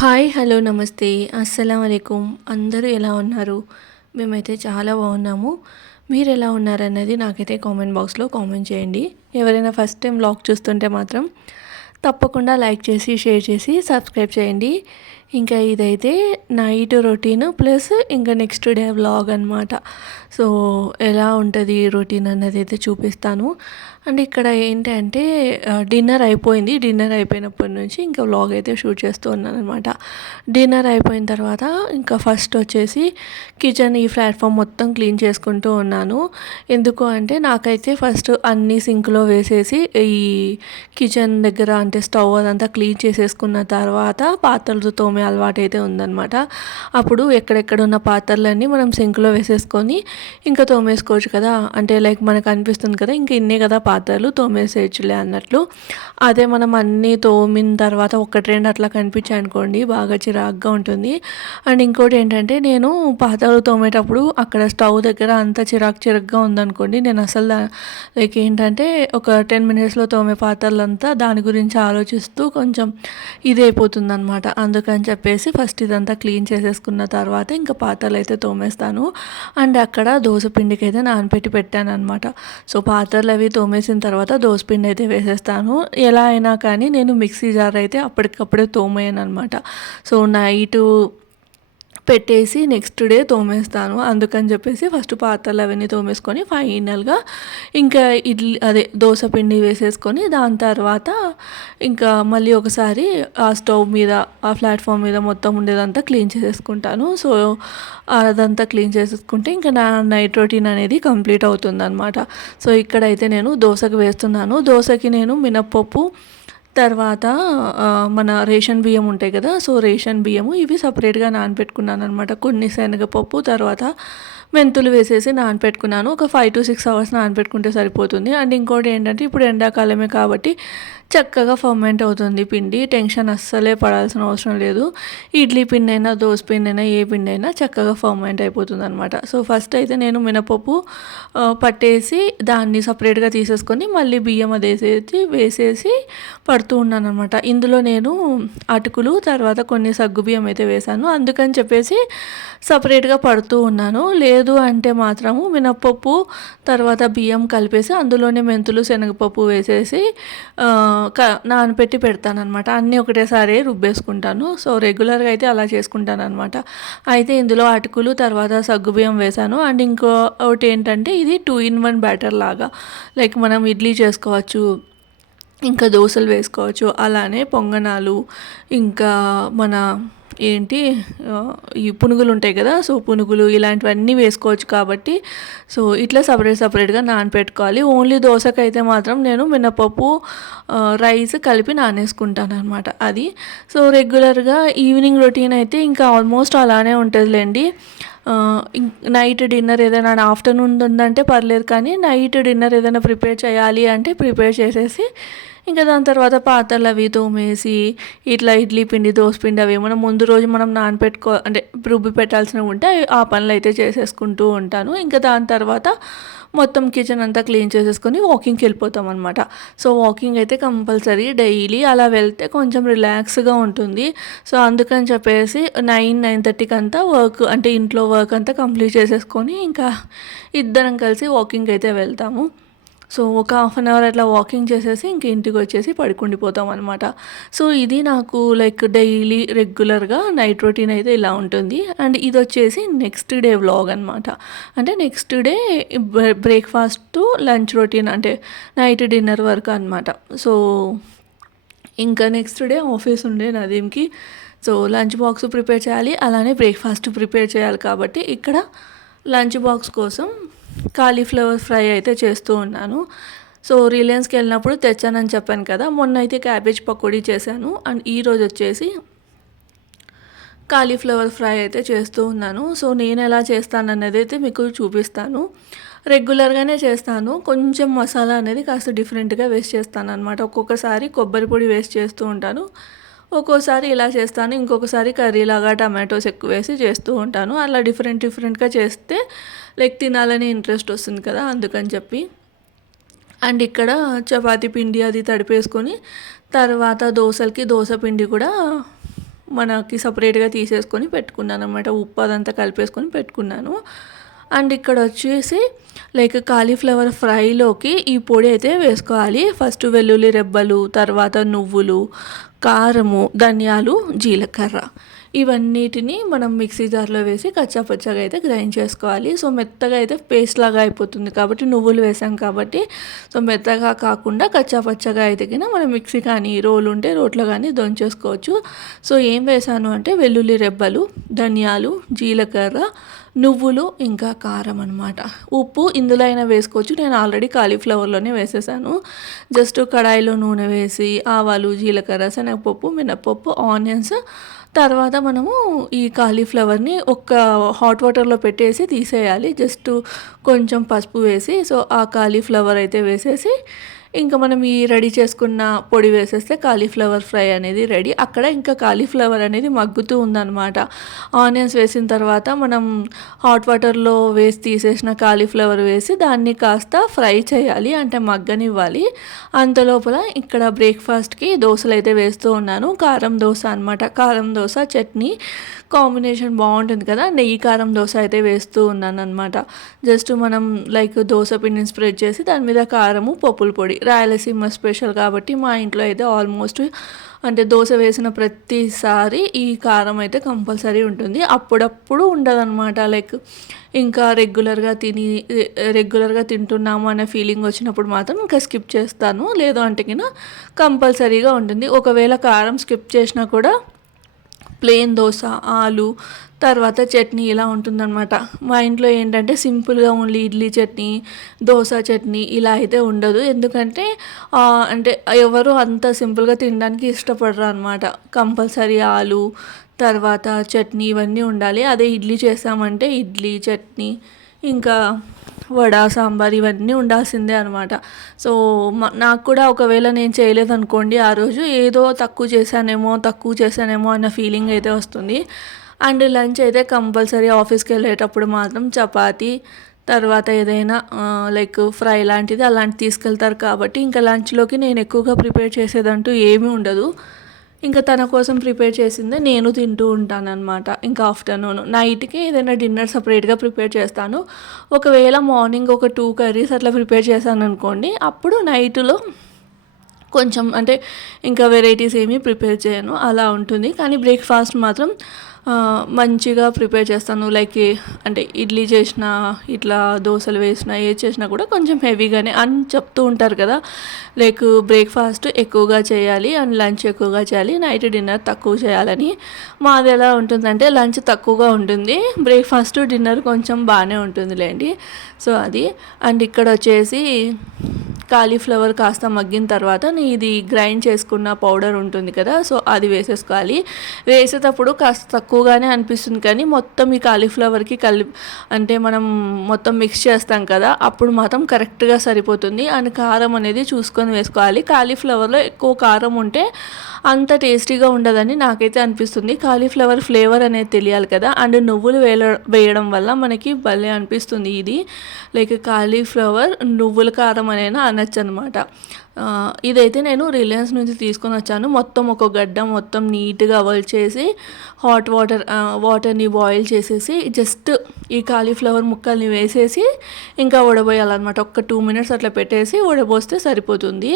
Hi hello నమస్తే. అస్సలం అయికుం అందరూ ఎలా ఉన్నారు? మేమైతే చాలా బాగున్నాము. మీరు ఎలా ఉన్నారన్నది నాకైతే కామెంట్ బాక్స్లో కామెంట్ చేయండి. ఎవరైనా ఫస్ట్ టైం బ్లాగ్ చూస్తుంటే మాత్రం తప్పకుండా లైక్ చేసి షేర్ చేసి సబ్స్క్రైబ్ చేయండి. ఇంకా ఇదైతే నైట్ రొటీన్ ప్లస్ ఇంకా నెక్స్ట్ డే వ్లాగ్ అనమాట సో ఎలా ఉంటుంది రొటీన్ అన్నది అయితే చూపిస్తాను. అండ్ ఇక్కడ ఏంటంటే డిన్నర్ అయిపోయింది. డిన్నర్ అయిపోయినప్పటి నుంచి ఇంకా వ్లాగ్ అయితే షూట్ చేస్తూ ఉన్నాను అనమాట డిన్నర్ అయిపోయిన తర్వాత ఇంకా ఫస్ట్ వచ్చేసి కిచెన్ ఈ ప్లాట్ఫామ్ మొత్తం క్లీన్ చేసుకుంటూ ఉన్నాను. ఎందుకు అంటే నాకైతే ఫస్ట్ అన్ని సింక్లో వేసేసి ఈ కిచెన్ దగ్గర అంటే స్టవ్ అదంతా క్లీన్ చేసేసుకున్న తర్వాత పాత్రలు తోమే అలవాటు అయితే ఉందన్నమాట. అప్పుడు ఎక్కడెక్కడ ఉన్న పాత్రలన్నీ మనం సింక్లో వేసేసుకొని ఇంకా తోమేసుకోవచ్చు కదా. అంటే లైక్ మనకు అనిపిస్తుంది కదా ఇంకా ఇన్నే కదా పాత్రలు తోమేసేయచ్చులే అన్నట్లు. అదే మనం అన్నీ తోమిన తర్వాత ఒకటి రెండు అట్లా కనిపించాయి అనుకోండి బాగా చిరాగ్గా ఉంటుంది. అండ్ ఇంకోటి ఏంటంటే నేను పాత్రలు తోమేటప్పుడు అక్కడ స్టవ్ దగ్గర అంత చిరాకు చిరాగ్గా ఉందనుకోండి నేను అసలు లైక్ ఏంటంటే ఒక టెన్ మినిట్స్లో తోమే పాత్రలంతా దాని గురించి ఆలోచిస్తూ కొంచెం ఇది అయిపోతుంది అనమాట అందుకని చెప్పేసి ఫస్ట్ ఇదంతా క్లీన్ చేసేసుకున్న తర్వాత ఇంకా పాత్రలు అయితే తోమేస్తాను. అండ్ అక్కడ దోశ పిండికి అయితే నానపెట్టి పెట్టాను అనమాట సో పాత్రలు అవి వేసిన తర్వాత దోశ పిండి అయితే వేసేస్తాను. ఎలా అయినా కానీ నేను మిక్సీ జార్ అయితే అప్పటికప్పుడే తోమేయను అనమాట సో నైటు పెట్టేసి నెక్స్ట్ డే తోమేస్తాను. అందుకని చెప్పేసి ఫస్ట్ పాత్రలు అవన్నీ తోమేసుకొని ఫైనల్గా ఇంకా ఇడ్లీ అదే దోశ పిండి వేసేసుకొని దాని తర్వాత ఇంకా మళ్ళీ ఒకసారి ఆ స్టవ్ మీద ఆ ప్లాట్ఫామ్ మీద మొత్తం ఉండేదంతా క్లీన్ చేసేసుకుంటాను. సో అదంతా క్లీన్ చేసేసుకుంటే ఇంకా నా నైట్ రొటీన్ అనేది కంప్లీట్ అవుతుంది అనమాట సో ఇక్కడైతే నేను దోశకు వేస్తున్నాను. దోశకి నేను మినప్పప్పు తర్వాత మన రేషన్ బియ్యం ఉంటాయి కదా సో రేషన్ బియ్యము ఇవి సపరేట్గా నానబెట్టుకున్నాను అనమాట కొన్ని శనగపప్పు తర్వాత మెంతులు వేసేసి నానపెట్టుకున్నాను ఒక ఫైవ్ టు సిక్స్ అవర్స్ నానపెట్టుకుంటే సరిపోతుంది. అండ్ ఇంకోటి ఏంటంటే ఇప్పుడు ఎండాకాలమే కాబట్టి చక్కగా ఫర్మెంట్ అవుతుంది పిండి టెన్షన్ అస్సలే పడాల్సిన అవసరం లేదు. ఇడ్లీ పిండి అయినా దోశ పిండి అయినా ఏ పిండి అయినా చక్కగా ఫర్మెంట్ అయిపోతుంది అనమాట సో ఫస్ట్ అయితే నేను మినపప్పు పట్టేసి దాన్ని సపరేట్గా తీసేసుకొని మళ్ళీ బియ్యం అదేసేసి వేసేసి పడుతూ ఉన్నాను అనమాట ఇందులో నేను అటుకులు తర్వాత కొన్ని సగ్గు బియ్యం అయితే వేశాను అందుకని చెప్పేసి సపరేట్గా పడుతూ ఉన్నాను. లేదు అంటే మాత్రము మినప్పప్పు తర్వాత బియ్యం కలిపేసి అందులోనే మెంతులు శనగపప్పు వేసేసి నానపెట్టి పెడతాను అనమాట అన్నీ ఒకటేసారి రుబ్బేసుకుంటాను. సో రెగ్యులర్గా అయితే అలా చేసుకుంటాను అనమాట అయితే ఇందులో అటుకులు తర్వాత సగ్గుబియ్యం వేశాను అండ్ ఇంకో ఒకటి ఏంటంటే ఇది టూ ఇన్ వన్ బ్యాటర్ లాగా. లైక్ మనం ఇడ్లీ చేసుకోవచ్చు ఇంకా దోశలు వేసుకోవచ్చు. అలానే పొంగనాలు ఇంకా మన ఏంటి ఈ పునుగులు ఉంటాయి కదా సో పునుగులు ఇలాంటివన్నీ వేసుకోవచ్చు కాబట్టి సో ఇట్లా సపరేట్ సపరేట్గా నానపెట్టుకోవాలి. ఓన్లీ దోశకైతే మాత్రం నేను మినపప్పు రైస్ కలిపి నానేసుకుంటాను అనమాట అది. సో రెగ్యులర్గా ఈవినింగ్ రొటీన్ అయితే ఇంకా ఆల్మోస్ట్ అలానే ఉంటుందిలేండి. నైట్ డిన్నర్ ఏదైనా ఆఫ్టర్నూన్ ఉందంటే పర్లేదు కానీ నైట్ డిన్నర్ ఏదైనా ప్రిపేర్ చేయాలి అంటే ప్రిపేర్ చేసేసి ఇంకా దాని తర్వాత పాత్రలు అవి తోమేసి ఇట్లా ఇడ్లీ పిండి దోశ పిండి అవి ఏమైనా ముందు రోజు మనం నానపెట్టుకో అంటే రుబ్బి పెట్టాల్సినవి ఉంటే ఆ పనులు అయితే చేసేసుకుంటూ ఉంటాను. ఇంకా దాని తర్వాత మొత్తం కిచెన్ అంతా క్లీన్ చేసేసుకొని వాకింగ్కి వెళ్ళిపోతాం అనమాట సో వాకింగ్ అయితే కంపల్సరీ డైలీ అలా వెళ్తే కొంచెం రిలాక్స్గా ఉంటుంది. సో అందుకని చెప్పేసి నైన్ నైన్ థర్టీకి అంతా వర్క్ అంటే ఇంట్లో వర్క్ అంతా కంప్లీట్ చేసేసుకొని ఇంకా ఇద్దరం కలిసి వాకింగ్ అయితే వెళ్తాము. సో ఒక హాఫ్ అన్ అవర్ అట్లా వాకింగ్ చేసేసి ఇంక ఇంటికి వచ్చేసి పడుకుండిపోతాం అనమాట సో ఇది నాకు లైక్ డైలీ రెగ్యులర్గా నైట్ రొటీన్ అయితే ఇలా ఉంటుంది. అండ్ ఇది వచ్చేసి నెక్స్ట్ డే వ్లాగ్ అనమాట అంటే next day breakfast lunch routine అంటే నైట్ డిన్నర్ వరకు అనమాట సో ఇంకా నెక్స్ట్ డే ఆఫీస్ ఉండే నదీంకి. సో లంచ్ బాక్స్ ప్రిపేర్ చేయాలి. అలానే బ్రేక్ఫాస్ట్ ప్రిపేర్ చేయాలి కాబట్టి ఇక్కడ లంచ్ బాక్స్ కోసం కాలీఫ్లవర్ ఫ్రై అయితే చేస్తూ ఉన్నాను. సో రిలయన్స్కి వెళ్ళినప్పుడు తెచ్చానని చెప్పాను కదా మొన్న అయితే క్యాబేజ్ పకోడీ చేశాను. అండ్ ఈరోజు వచ్చేసి కాలీఫ్లవర్ ఫ్రై అయితే చేస్తూ ఉన్నాను. సో నేను ఎలా చేస్తాను అనేది అయితే మీకు చూపిస్తాను. రెగ్యులర్గానే చేస్తాను. కొంచెం మసాలా అనేది కాస్త డిఫరెంట్గా వేస్ట్ చేస్తాను అనమాట ఒక్కొక్కసారి కొబ్బరి పొడి వేస్ట్ చేస్తూ ఉంటాను. ఒక్కోసారి ఇలా చేస్తాను. ఇంకొకసారి కర్రీలాగా టమాటోస్ ఎక్కువ వేసి చేస్తూ ఉంటాను. అలా డిఫరెంట్ డిఫరెంట్గా చేస్తే లైక్ తినాలని ఇంట్రెస్ట్ వస్తుంది కదా అందుకని చెప్పి. అండ్ ఇక్కడ చపాతీ పిండి అది తడిపేసుకొని తర్వాత దోశలకి దోశ పిండి కూడా మనకి సపరేట్గా తీసేసుకొని పెట్టుకున్నాను అనమాట ఉప్పు అదంతా కలిపేసుకొని పెట్టుకున్నాను. అండ్ ఇక్కడ వచ్చేసి లైక్ కాలీఫ్లవర్ ఫ్రైలోకి ఈ పొడి అయితే వేసుకోవాలి. ఫస్ట్ వెల్లుల్లి రెబ్బలు తర్వాత నువ్వులు కారము ధనియాలు జీలకర్ర. ఇవన్నిటిని మనం మిక్సీ జార్లో వేసి కచ్చాపచ్చాగా అయితే గ్రైండ్ చేసుకోవాలి. సో మెత్తగా అయితే పేస్ట్ లాగా అయిపోతుంది కాబట్టి నువ్వులు వేసాం కాబట్టి. సో మెత్తగా కాకుండా కచ్చాపచ్చగా అయితే కింద మనం మిక్సీ కానీ రోలు ఉంటే రోట్లో కానీ దొంచేసుకోవచ్చు. సో ఏం వేసాను అంటే వెల్లుల్లి రెబ్బలు ధనియాలు జీలకర్ర నువ్వులు ఇంకా కారం అనమాట ఉప్పు ఇందులో అయినా వేసుకోవచ్చు. నేను ఆల్రెడీ కాలీఫ్లవర్లోనే వేసేసాను. జస్ట్ కడాయిలో నూనె వేసి ఆవాలు జీలకర్ర శనగపప్పు మినప్పప్పు ఆనియన్స్ తర్వాత మనము ఈ కాలీఫ్లవర్ని ఒక హాట్ వాటర్లో పెట్టేసి తీసేయాలి. జస్ట్ కొంచెం పసుపు వేసి సో ఆ కాలీఫ్లవర్ అయితే వేసేసి ఇంకా మనం ఈ రెడీ చేసుకున్న పొడి వేసేస్తే కాలీఫ్లవర్ ఫ్రై అనేది రెడీ. అక్కడ ఇంకా కాలీఫ్లవర్ అనేది మగ్గుతూ ఉందన్నమాట. ఆనియన్స్ వేసిన తర్వాత మనం హాట్ వాటర్లో వేసి తీసేసిన కాలీఫ్లవర్ వేసి దాన్ని కాస్త ఫ్రై చేయాలి అంటే మగ్గనివ్వాలి. అంత లోపల ఇక్కడ బ్రేక్ఫాస్ట్కి దోశలు అయితే వేస్తూ ఉన్నాను. కారం దోశ అనమాట కారం దోశ దోశ చట్నీ కాంబినేషన్ బాగుంటుంది కదా. నెయ్యి కారం దోశ అయితే వేస్తూ ఉన్నాను అనమాట జస్ట్ మనం లైక్ దోశ పిండిని స్ప్రెడ్ చేసి దాని మీద కారము పప్పుల పొడి రాయలసీమ స్పెషల్ కాబట్టి మా ఇంట్లో అయితే ఆల్మోస్ట్ అంటే దోశ వేసిన ప్రతిసారి ఈ కారం అయితే కంపల్సరీ ఉంటుంది. అప్పుడప్పుడు ఉండదన్నమాట. లైక్ ఇంకా రెగ్యులర్గా తిని రెగ్యులర్గా తింటున్నాము అనే ఫీలింగ్ వచ్చినప్పుడు మాత్రం ఇంకా స్కిప్ చేస్తాను. లేదు అంటే కంపల్సరీగా ఉంటుంది. ఒకవేళ కారం స్కిప్ చేసినా కూడా ప్లెయిన్ దోశ ఆలు తర్వాత చట్నీ ఇలా ఉంటుందన్నమాట. మా ఇంట్లో ఏంటంటే సింపుల్గా ఓన్లీ ఇడ్లీ చట్నీ దోశ చట్నీ ఇలా అయితే ఉండదు. ఎందుకంటే అంటే ఎవరు అంత సింపుల్గా తినడానికి ఇష్టపడరు అనమాట కంపల్సరీ ఆలు తర్వాత చట్నీ ఇవన్నీ ఉండాలి. అదే ఇడ్లీ చేసామంటే ఇడ్లీ చట్నీ ఇంకా వడ సాంబార్ ఇవన్నీ ఉండాల్సిందే అనమాట సో నాకు కూడా ఒకవేళ నేను చేయలేదనుకోండి ఆ రోజు ఏదో తక్కువ చేశానేమో తక్కువ చేశానేమో అన్న ఫీలింగ్ అయితే వస్తుంది. అండ్ లంచ్ అయితే కంపల్సరీ ఆఫీస్కి వెళ్ళేటప్పుడు మాత్రం చపాతీ తర్వాత ఏదైనా లైక్ ఫ్రై లాంటిది అలాంటి తీసుకెళ్తారు కాబట్టి ఇంకా లంచ్లోకి నేను ఎక్కువగా ప్రిపేర్ చేసేదంటూ ఏమీ ఉండదు. ఇంకా తన కోసం ప్రిపేర్ చేసిందే నేను తింటూ ఉంటాను అనమాట ఇంకా ఆఫ్టర్నూన్. నైట్కి ఏదైనా డిన్నర్ సపరేట్గా ప్రిపేర్ చేస్తాను. ఒకవేళ మార్నింగ్ ఒక టూ కర్రీస్ అట్లా ప్రిపేర్ చేశాను అనుకోండి అప్పుడు నైట్లో కొంచెం అంటే ఇంకా వెరైటీస్ ఏమీ ప్రిపేర్ చేయను. అలా ఉంటుంది. కానీ బ్రేక్ఫాస్ట్ మాత్రం మంచిగా ప్రిపేర్ చేస్తాను. లైక్ అంటే ఇడ్లీ చేసిన ఇట్లా దోశలు వేసిన ఏది చేసినా కూడా కొంచెం హెవీగానే అని చెప్తూ ఉంటారు కదా. లైక్ బ్రేక్ఫాస్ట్ ఎక్కువగా చేయాలి అండ్ లంచ్ ఎక్కువగా చేయాలి నైట్ డిన్నర్ తక్కువ చేయాలని. మాది ఎలా ఉంటుందంటే లంచ్ తక్కువగా ఉంటుంది. బ్రేక్ఫాస్ట్ డిన్నర్ కొంచెం బాగానే ఉంటుందిలేండి. సో అది. అండ్ ఇక్కడ వచ్చేసి కాలీఫ్లవర్ కాస్త మగ్గిన తర్వాత ఇది గ్రైండ్ చేసుకున్న పౌడర్ ఉంటుంది కదా సో అది వేసేసుకోవాలి. వేసేటప్పుడు కాస్త తక్కువ తక్కువగానే అనిపిస్తుంది కానీ మొత్తం ఈ కాలీఫ్లవర్కి కలి అంటే మనం మొత్తం మిక్స్ చేస్తాం కదా అప్పుడు మాత్రం కరెక్ట్గా సరిపోతుంది. అండ్ కారం అనేది చూసుకొని వేసుకోవాలి. కాలీఫ్లవర్లో ఎక్కువ కారం ఉంటే అంత టేస్టీగా ఉండదని నాకైతే అనిపిస్తుంది. కాలీఫ్లవర్ ఫ్లేవర్ అనేది తెలియాలి కదా అండ్ నువ్వులు వేయ వేయడం వల్ల మనకి భలే అనిపిస్తుంది ఇది. లైక్ కాలీఫ్లవర్ నువ్వుల కారం అనేది అనొచ్చు అనమాట ఇదైతే నేను రిలయన్స్ నుంచి తీసుకొని వచ్చాను. మొత్తం ఒక గడ్డ మొత్తం నీట్గా అవల్ చేసి హాట్ వాటర్ వాటర్ని బాయిల్ చేసేసి జస్ట్ ఈ కాలీఫ్లవర్ ముక్కల్ని వేసేసి ఇంకా ఉడబోయాలన్నమాట. ఒక టూ మినిట్స్ అట్లా పెట్టేసి ఉడబోస్తే సరిపోతుంది.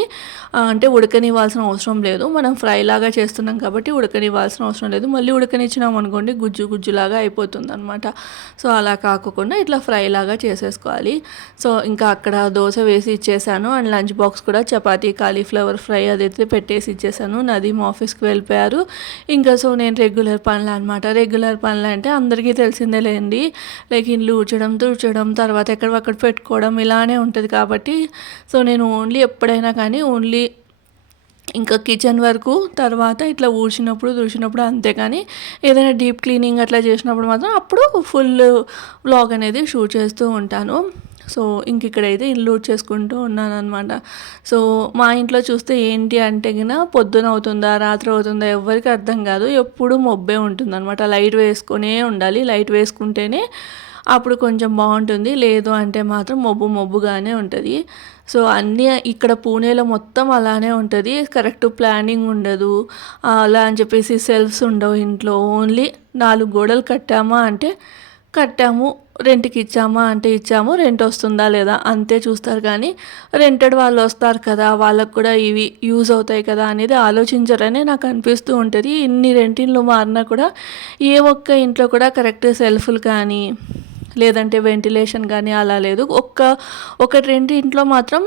అంటే ఉడకనివ్వాల్సిన అవసరం లేదు. మనం ఫ్రై లాగా చేస్తున్నాం కాబట్టి ఉడకనివ్వాల్సిన అవసరం లేదు. మళ్ళీ ఉడకనిచ్చినాం అనుకోండి గుజ్జు గుజ్జులాగా అయిపోతుంది అనమాట సో అలా కాకుండా ఇట్లా ఫ్రై లాగా చేసేసుకోవాలి. సో ఇంకా అక్కడ దోశ వేసి ఇచ్చేసాను. అండ్ లంచ్ బాక్స్ కూడా చపాతీ చపాతీ కాలీఫ్లవర్ ఫ్రై అదైతే పెట్టేసి ఇచ్చేసాను. నదీమ్ ఆఫీస్కి వెళ్ళిపోయారు. ఇంకా సో నేను రెగ్యులర్ పనులు అనమాట రెగ్యులర్ పనులు అంటే అందరికీ తెలిసిందే లేండి లైక్ ఇల్లు ఊడ్చడం తుడ్చడం తర్వాత ఎక్కడక్కడ పెట్టుకోవడం ఇలానే ఉంటుంది కాబట్టి. సో నేను ఓన్లీ ఎప్పుడైనా కానీ ఓన్లీ ఇంకా కిచెన్ వరకు తర్వాత ఇట్లా ఊడ్చినప్పుడు తుడిచినప్పుడు అంతే కానీ ఏదైనా డీప్ క్లీనింగ్ అట్లా చేసినప్పుడు మాత్రం అప్పుడు ఫుల్ బ్లాగ్ అనేది షూట్ చేస్తూ ఉంటాను. సో ఇంక ఇక్కడైతే ఇల్లు చేసుకుంటూ ఉన్నాను అనమాట సో మా ఇంట్లో చూస్తే ఏంటి అంటే గిన పొద్దున అవుతుందా రాత్రి అవుతుందా ఎవరికి అర్థం కాదు. ఎప్పుడు మొబ్బే ఉంటుంది అనమాట లైట్ వేసుకునే ఉండాలి. లైట్ వేసుకుంటేనే అప్పుడు కొంచెం బాగుంటుంది. లేదు అంటే మాత్రం మొబ్బు మొబ్బుగానే ఉంటుంది. సో అన్నీ ఇక్కడ పూణేలో మొత్తం అలానే ఉంటుంది. కరెక్ట్ ప్లానింగ్ ఉండదు. అలా అని చెప్పేసి సెల్ఫ్స్ ఉండవు ఇంట్లో. ఓన్లీ నాలుగు గోడలు కట్టామా అంటే కట్టాము రెంట్కి ఇచ్చామా అంటే ఇచ్చాము రెంట్ వస్తుందా లేదా అంతే చూస్తారు కానీ రెంటెడ్ వాళ్ళు వస్తారు కదా వాళ్ళకు కూడా ఇవి యూజ్ అవుతాయి కదా అనేది ఆలోచించరనే నాకు అనిపిస్తూ ఉంటుంది. ఇన్ని రెంటిన్లు మారినా కూడా ఏ ఒక్క ఇంట్లో కూడా కరెక్ట్ సెల్ఫ్లు కానీ లేదంటే వెంటిలేషన్ కానీ అలా లేదు. ఒక్క ఒకటి రెండు ఇంట్లో మాత్రం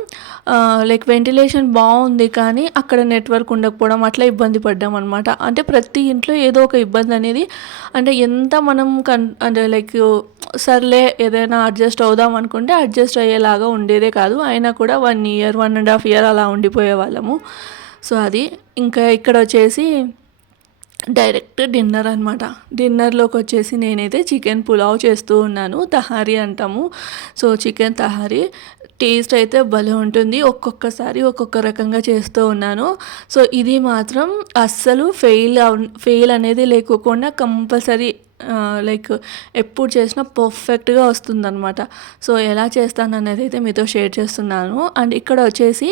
లైక్ వెంటిలేషన్ బాగుంది కానీ అక్కడ నెట్వర్క్ ఉండకపోవడం అట్లా ఇబ్బంది పడ్డాం అనమాట అంటే ప్రతి ఇంట్లో ఏదో ఒక ఇబ్బంది అనేది అంటే ఎంత మనం కన్ అంటే లైక్ సర్లే ఏదైనా అడ్జస్ట్ అవుదాం అనుకుంటే అడ్జస్ట్ అయ్యేలాగా ఉండేదే కాదు. అయినా కూడా one year one and half year అలా ఉండిపోయే వాళ్ళము. సో అది ఇంకా ఇక్కడ వచ్చేసి డైరెక్ట్ డిన్నర్ అనమాట డిన్నర్లోకి వచ్చేసి నేనైతే చికెన్ పులావ్ చేస్తూ ఉన్నాను. తహారీ అంటాము. సో చికెన్ తహారీ టేస్ట్ అయితే భలే ఉంటుంది. ఒక్కొక్కసారి ఒక్కొక్క రకంగా చేస్తూ ఉన్నాను. సో ఇది మాత్రం అస్సలు ఫెయిల్ ఫెయిల్ అనేది లేకోకుండా కంపల్సరీ లైక్ ఎప్పుడు చేసినా పర్ఫెక్ట్గా వస్తుందన్నమాట. సో ఎలా చేస్తాను అనేది అయితే మీతో షేర్ చేస్తున్నాను. అండ్ ఇక్కడ వచ్చేసి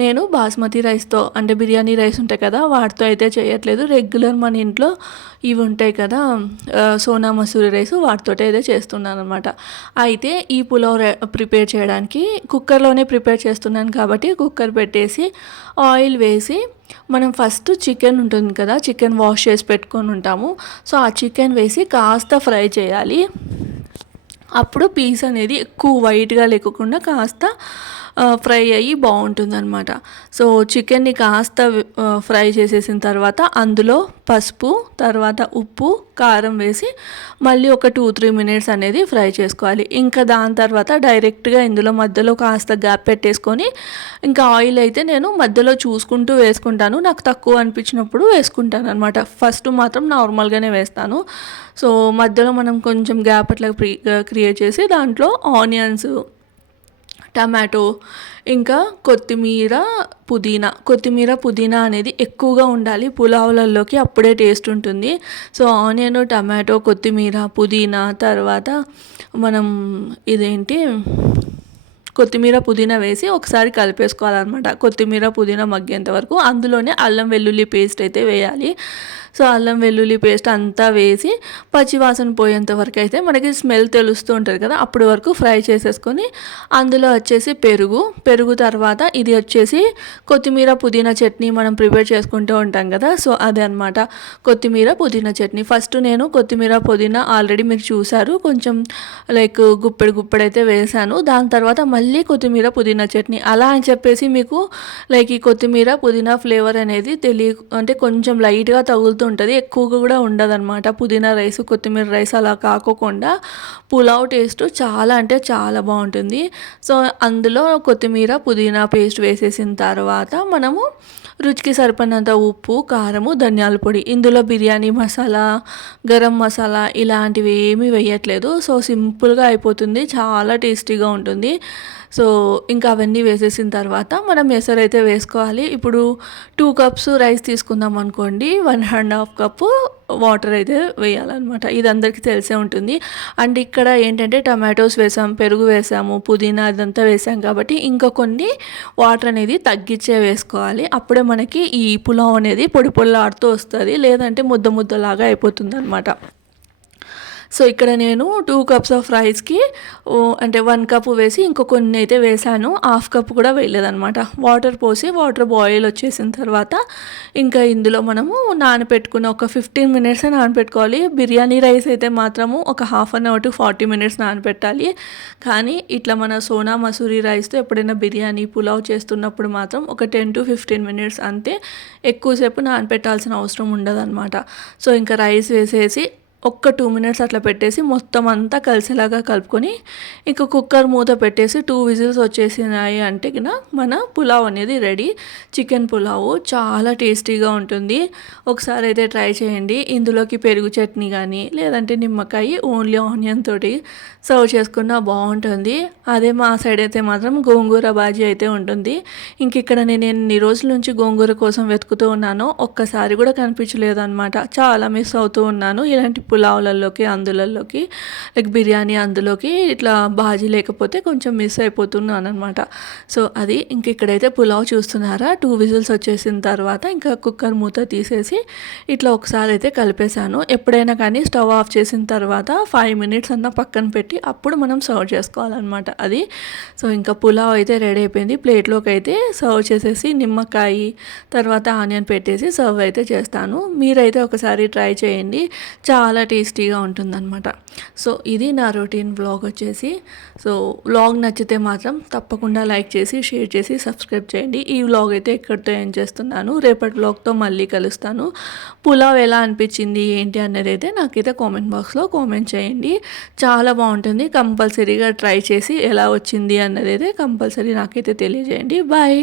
నేను బాస్మతి రైస్తో అంటే బిర్యానీ రైస్ ఉంటాయి కదా వాటితో అయితే చేయట్లేదు. రెగ్యులర్ మన ఇంట్లో ఇవి ఉంటాయి కదా సోనా మసూరి రైస్ వాటితో అయితే చేస్తున్నాను అనమాట అయితే ఈ పులావ్ ప్రిపేర్ చేయడానికి కుక్కర్లోనే ప్రిపేర్ చేస్తున్నాను కాబట్టి కుక్కర్ పెట్టేసి ఆయిల్ వేసి మనం ఫస్ట్ చికెన్ ఉంటుంది కదా చికెన్ వాష్ చేసి పెట్టుకొని ఉంటాము. సో ఆ చికెన్ వేసి కాస్త ఫ్రై చేయాలి. అప్పుడు పీస్ అనేది ఎక్కువ వైట్గా లేకుండా కాస్త ఫ్రై అయ్యి బాగుంటుంది అనమాట సో చికెన్ని కాస్త ఫ్రై చేసేసిన తర్వాత అందులో పసుపు తర్వాత ఉప్పు కారం వేసి మళ్ళీ ఒక టూ త్రీ మినిట్స్ అనేది ఫ్రై చేసుకోవాలి. ఇంకా దాని తర్వాత డైరెక్ట్గా ఇందులో మధ్యలో కాస్త గ్యాప్ పెట్టేసుకొని ఇంకా ఆయిల్ అయితే నేను మధ్యలో చూసుకుంటూ వేసుకుంటాను. నాకు తక్కువ అనిపించినప్పుడు వేసుకుంటాను అనమాట ఫస్ట్ మాత్రం నార్మల్గానే వేస్తాను. సో మధ్యలో మనం కొంచెం గ్యాప్ అట్లా క్రియేట్ చేసి దాంట్లో ఆనియన్స్ టమాటో ఇంకా కొత్తిమీర పుదీనా. కొత్తిమీర పుదీనా అనేది ఎక్కువగా ఉండాలి. పులావులలోకి అప్పుడే టేస్ట్ ఉంటుంది. సో ఆనియన్ టమాటో కొత్తిమీర పుదీనా తర్వాత మనం ఇదేంటి కొత్తిమీర పుదీనా వేసి ఒకసారి కలిపేసుకోవాలన్నమాట. కొత్తిమీర పుదీనా మగ్గేంత వరకు అందులోనే అల్లం వెల్లుల్లి పేస్ట్ అయితే వేయాలి. సో అల్లం వెల్లుల్లి పేస్ట్ అంతా వేసి పచ్చివాసన పోయేంత వరకు అయితే మనకి స్మెల్ తెలుస్తూ ఉంటుంది కదా అప్పటి వరకు ఫ్రై చేసేసుకొని అందులో వచ్చేసి పెరుగు. పెరుగు తర్వాత ఇది వచ్చేసి కొత్తిమీర పుదీనా చట్నీ మనం ప్రిపేర్ చేసుకుంటూ ఉంటాం కదా సో అదే అనమాట కొత్తిమీర పుదీనా చట్నీ. ఫస్ట్ నేను కొత్తిమీర పుదీనా ఆల్రెడీ మీరు చూసారు కొంచెం లైక్ గుప్పెడు గుప్పెడైతే వేసాను. దాని తర్వాత మళ్ళీ కొత్తిమీర పుదీనా చట్నీ. అలా అని చెప్పేసి మీకు లైక్ ఈ కొత్తిమీర పుదీనా ఫ్లేవర్ అనేది తెలియ అంటే కొంచెం లైట్గా తగులుతుంది ఉంటుంది ఎక్కువగా కూడా ఉండదన్నమాట. పుదీనా రైస్ కొత్తిమీర రైస్ అలా కాకోకుండా పులావ్ టేస్ట్ చాలా అంటే చాలా బాగుంటుంది. సో అందులో కొత్తిమీర పుదీనా పేస్ట్ వేసేసిన తర్వాత మనము రుచికి సరిపడినంత ఉప్పు కారము ధనియాల పొడి ఇందులో బిర్యానీ మసాలా గరం మసాలా ఇలాంటివి ఏమీ వేయట్లేదు. సో సింపుల్గా అయిపోతుంది. చాలా టేస్టీగా ఉంటుంది. సో ఇంకా అవన్నీ వేసేసిన తర్వాత మనం ఎసరైతే వేసుకోవాలి. ఇప్పుడు టూ కప్స్ రైస్ తీసుకుందాం అనుకోండి. One and half cup water అయితే వేయాలన్నమాట. ఇది అందరికీ తెలిసే ఉంటుంది. అండ్ ఇక్కడ ఏంటంటే టమాటోస్ వేసాం పెరుగు వేసాము పుదీనా అదంతా వేసాం కాబట్టి ఇంకా కొన్ని వాటర్ అనేది తగ్గించే వేసుకోవాలి. అప్పుడే మనకి ఈ పులావ్ అనేది పొడి పొడిలాడుతూ వస్తుంది. లేదంటే ముద్ద ముద్దలాగా అయిపోతుంది అనమాట సో ఇక్కడ నేను టూ కప్స్ ఆఫ్ రైస్కి అంటే వన్ కప్ వేసి ఇంకో కొన్ని అయితే వేసాను. హాఫ్ కప్ కూడా వేయలేదనమాట వాటర్ పోసి వాటర్ బాయిల్ వచ్చేసిన తర్వాత ఇంకా ఇందులో మనము నానపెట్టుకున్న ఒక ఫిఫ్టీన్ మినిట్స్ నానపెట్టుకోవాలి. బిర్యానీ రైస్ అయితే మాత్రము ఒక half an hour to forty minutes నానపెట్టాలి. కానీ ఇట్లా మన సోనా మసూరి రైస్తో ఎప్పుడైనా బిర్యానీ పులావ్ చేస్తున్నప్పుడు మాత్రం ఒక టెన్ టు ఫిఫ్టీన్ మినిట్స్ అంతే ఎక్కువసేపు నానపెట్టాల్సిన అవసరం ఉండదన్నమాట. సో ఇంకా రైస్ వేసేసి ఒక్క టూ మినిట్స్ అట్లా పెట్టేసి మొత్తం అంతా కలిసేలాగా కలుపుకొని ఇంక కుక్కర్ మూత పెట్టేసి టూ విజిల్స్ వచ్చేసినాయి అంటే మన పులావ్ అనేది రెడీ చికెన్ పులావ్ చాలా టేస్టీగా ఉంటుంది. ఒకసారి అయితే ట్రై చేయండి. ఇందులోకి పెరుగు చట్నీ కానీ లేదంటే నిమ్మకాయ ఓన్లీ ఆనియన్ తోటి సర్వ్ చేసుకున్నా బాగుంటుంది. అదే మా సైడ్ అయితే మాత్రం గోంగూర బాజీ అయితే ఉంటుంది. ఇంక ఇక్కడ నేను ఎన్ని రోజుల నుంచి గోంగూర కోసం వెతుకుతూ ఉన్నానో ఒక్కసారి కూడా కనిపించలేదు అనమాట చాలా మిస్ అవుతూ ఉన్నాను. ఇలాంటి పులావులలోకి అందులలోకి లైక్ బిర్యానీ అందులోకి ఇట్లా బాజీ లేకపోతే కొంచెం మిస్ అయిపోతున్నాను అనమాట సో అది ఇంక ఇక్కడైతే పులావ్ చూస్తున్నారా? టూ విజిల్స్ వచ్చేసిన తర్వాత ఇంకా కుక్కర్ మూత తీసేసి ఇట్లా ఒకసారి అయితే కలిపేశాను. ఎప్పుడైనా కానీ స్టవ్ ఆఫ్ చేసిన తర్వాత ఫైవ్ మినిట్స్ అన్న పక్కన పెట్టి అప్పుడు మనం సర్వ్ చేసుకోవాలన్నమాట అది. సో ఇంకా పులావ్ అయితే రెడీ అయిపోయింది. ప్లేట్లోకి అయితే సర్వ్ చేసేసి నిమ్మకాయ తర్వాత ఆనియన్ పెట్టేసి సర్వ్ అయితే చేస్తాను. మీరైతే ఒకసారి ట్రై చేయండి. చాలా చాలా టేస్టీగా ఉంటుందన్నమాట. సో ఇది నా రొటీన్ వ్లాగ్ వచ్చేసి. సో వ్లాగ్ నచ్చితే మాత్రం తప్పకుండా లైక్ చేసి షేర్ చేసి సబ్స్క్రైబ్ చేయండి. ఈ వ్లాగ్ అయితే ఇక్కడితో ఏం చేస్తున్నాను రేపటి వ్లాగ్తో మళ్ళీ కలుస్తాను. పులావ్ ఎలా అనిపించింది ఏంటి అనేది అయితే నాకైతే కామెంట్ బాక్స్లో కామెంట్ చేయండి. చాలా బాగుంటుంది కంపల్సరీగా ట్రై చేసి ఎలా వచ్చింది అన్నది అయితే కంపల్సరీ నాకైతే తెలియజేయండి. బాయ్!